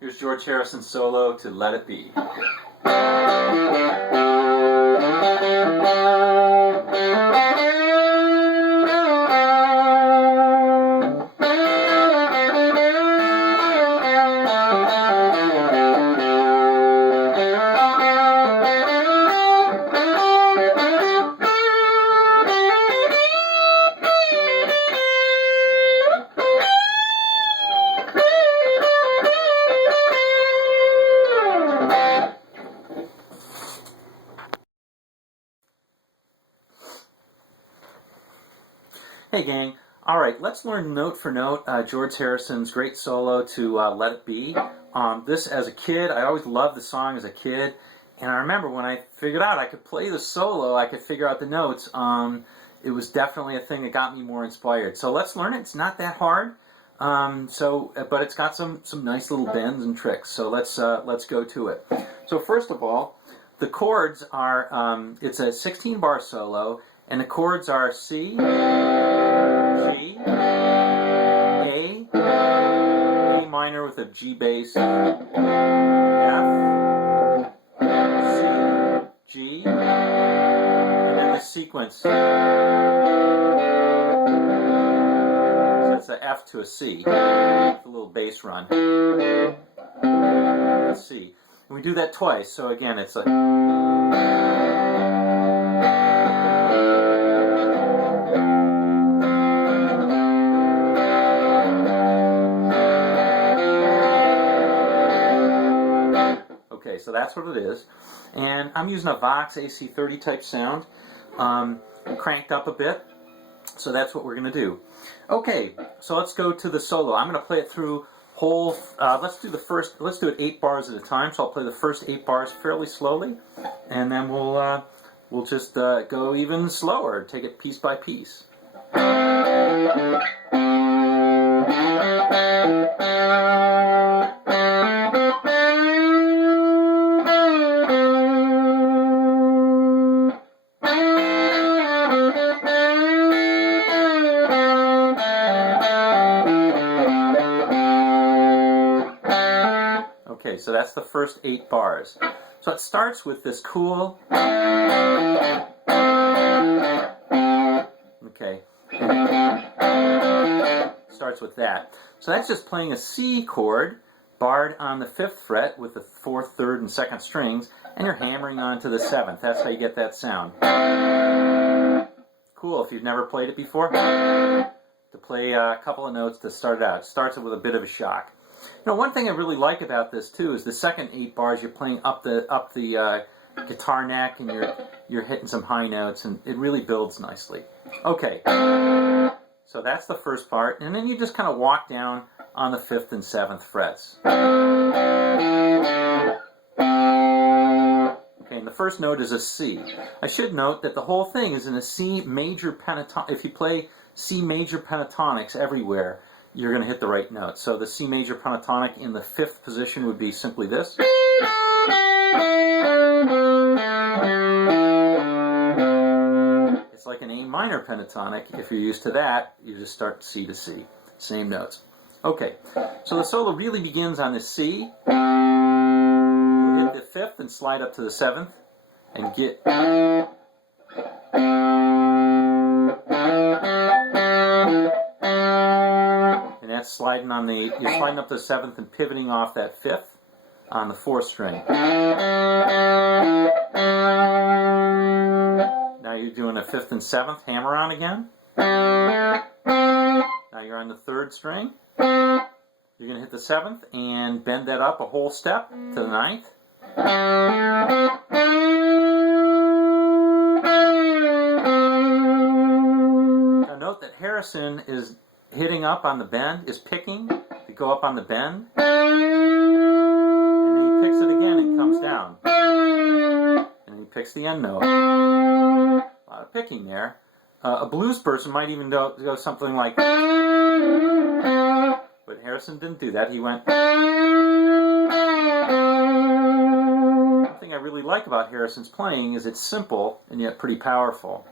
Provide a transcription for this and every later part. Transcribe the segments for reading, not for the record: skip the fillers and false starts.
Here's George Harrison's solo to Let It Be. Hey gang, alright, let's learn note for note George Harrison's great solo to Let It Be. This, as a kid, I always loved the song as a kid, and I remember when I figured out I could play the solo, I could figure out the notes, it was definitely a thing that got me more inspired. So let's learn it. It's not that hard, but it's got some nice little bends and tricks, so let's go to it. So first of all, the chords are, it's a 16-bar solo, and the chords are C, G, A minor with a G bass, F, C, G, and then the sequence. So it's an F to a C, with a little bass run. A C. And we do that twice, so again it's like... Okay, so that's what it is, and I'm using a Vox AC30 type sound, cranked up a bit, so that's what we're going to do. Okay, so let's go to the solo. I'm going to play it through whole, let's do it 8 bars at a time, so I'll play the first 8 bars fairly slowly, and then we'll just go even slower, take it piece by piece. Okay, so that's the first 8 bars. So it starts with this cool... Okay. Starts with that. So that's just playing a C chord, barred on the 5th fret with the 4th, 3rd, and 2nd strings, and you're hammering onto the 7th. That's how you get that sound. Cool, if you've never played it before. To play a couple of notes to start it out. It starts it with a bit of a shock. You know, one thing I really like about this too is the second 8 bars you're playing up the guitar neck, and you're hitting some high notes, and it really builds nicely. Okay, so that's the first part, and then you just kind of walk down on the 5th and 7th frets. Okay, and the first note is a C. I should note that the whole thing is in a C major pentatonic. If you play C major pentatonics everywhere, you're going to hit the right note. So the C major pentatonic in the 5th position would be simply this. It's like an A minor pentatonic. If you're used to that, you just start C to C. Same notes. Okay, so the solo really begins on the C. We'll hit the 5th and slide up to the 7th and get... Sliding on the, you're sliding up to the 7th and pivoting off that 5th on the 4th string. Now you're doing a 5th and 7th hammer on again. Now you're on the 3rd string. You're going to hit the 7th and bend that up a whole step to the 9th. Now note that Harrison is hitting up on the bend, is picking to go up on the bend, and then he picks it again and comes down, and he picks the end note. A lot of picking there. A blues person might even go something like, but Harrison didn't do that. He went. One thing I really like about Harrison's playing is it's simple and yet pretty powerful.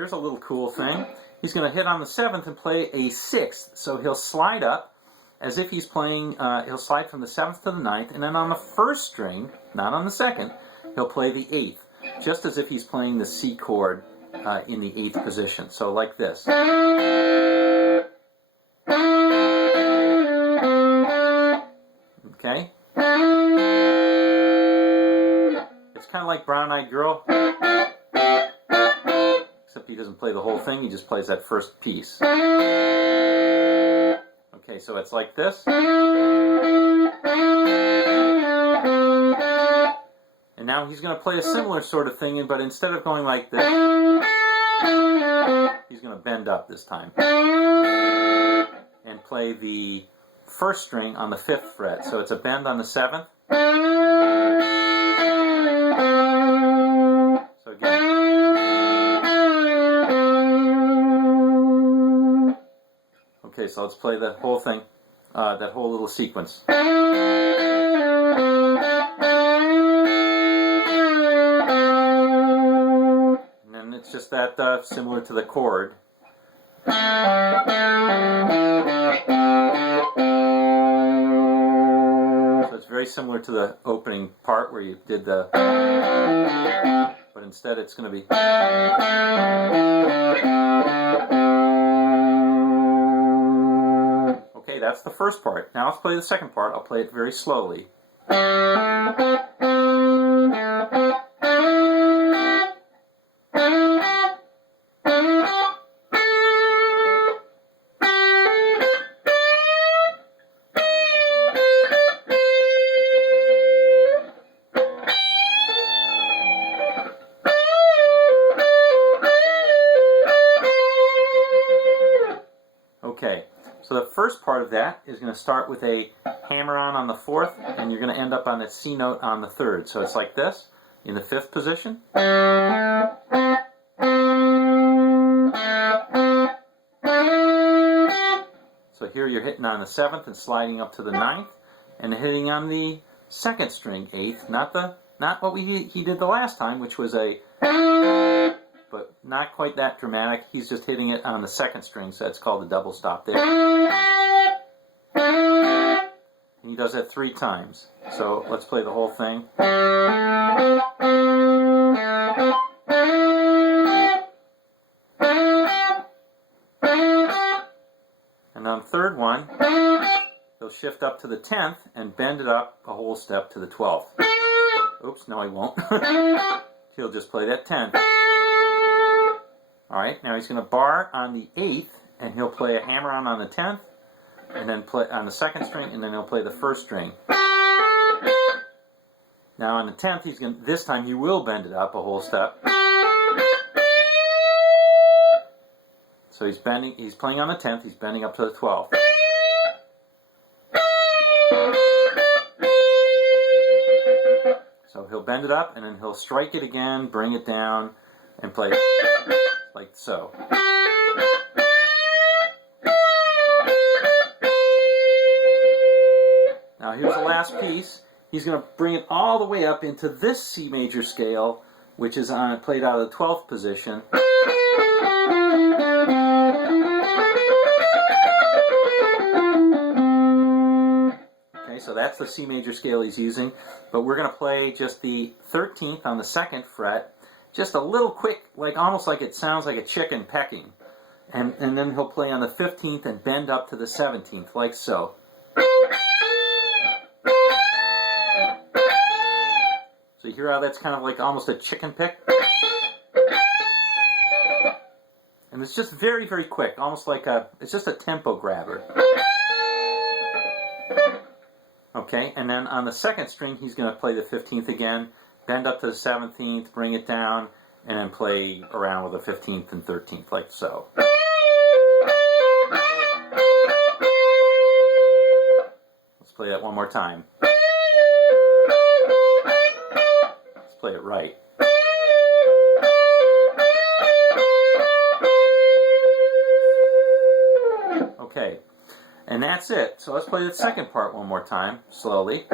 here's a little cool thing. He's going to hit on the 7th and play a 6th. So he'll slide up as if he's playing, he'll slide from the 7th to the 9th, and then on the 1st string, not on the 2nd, he'll play the 8th, just as if he's playing the C chord in the 8th position. So like this. Okay? It's kind of like Brown Eyed Girl, except he doesn't play the whole thing, he just plays that first piece. Okay, so it's like this. And now he's going to play a similar sort of thing, but instead of going like this, he's going to bend up this time. And play the 1st string on the 5th fret. So it's a bend on the 7th. So again. Okay, so let's play the whole thing, that whole little sequence. And then it's just that similar to the chord. So it's very similar to the opening part where you did the, but instead it's going to be. Okay, that's the first part. Now let's play the second part. I'll play it very slowly. Okay, so the first part of that is going to start with a hammer-on the 4th, and you're going to end up on a C note on the 3rd. So it's like this, in the 5th position. So here you're hitting on the 7th and sliding up to the 9th, and hitting on the 2nd string 8th, not what he did the last time, which was a, but not quite that dramatic. He's just hitting it on the 2nd string, so that's called a double stop there. And he does that 3 times. So let's play the whole thing. And on the 3rd one, he'll shift up to the 10th and bend it up a whole step to the 12th. Oops, no he won't. He'll just play that 10th. Alright, now he's going to bar on the 8th, and he'll play a hammer-on the 10th, and then play on the 2nd string, and then he'll play the 1st string. Now on the 10th, this time he will bend it up a whole step. So he's playing on the 10th, he's bending up to the 12th. So he'll bend it up, and then he'll strike it again, bring it down, and play like so. Now here's the last piece. He's going to bring it all the way up into this C major scale, which is played out of the 12th position. Okay, so that's the C major scale he's using, but we're going to play just the 13th on the 2nd fret, just a little quick, like almost like it sounds like a chicken pecking. And then he'll play on the 15th and bend up to the 17th, like so. So you hear how that's kind of like almost a chicken pick? And it's just very, very quick, almost like it's just a tempo grabber. Okay, and then on the 2nd string, he's going to play the 15th again, bend up to the 17th, bring it down, and then play around with the 15th and 13th, like so. Let's play that one more time. Let's play it right. Okay, and that's it. So let's play the second part one more time, slowly.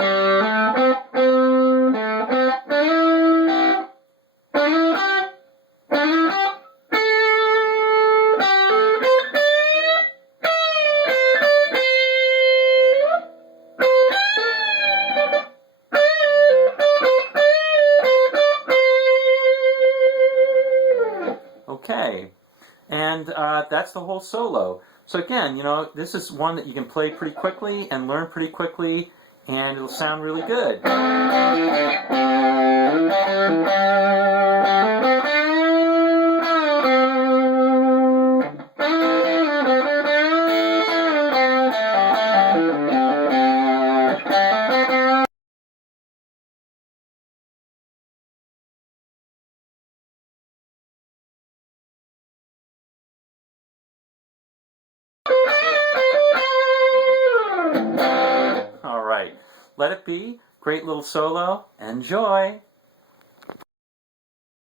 Okay. And that's the whole solo. So again, you know, this is one that you can play pretty quickly and learn pretty quickly, and it'll sound really good. All right, let it be. Great little solo. Enjoy.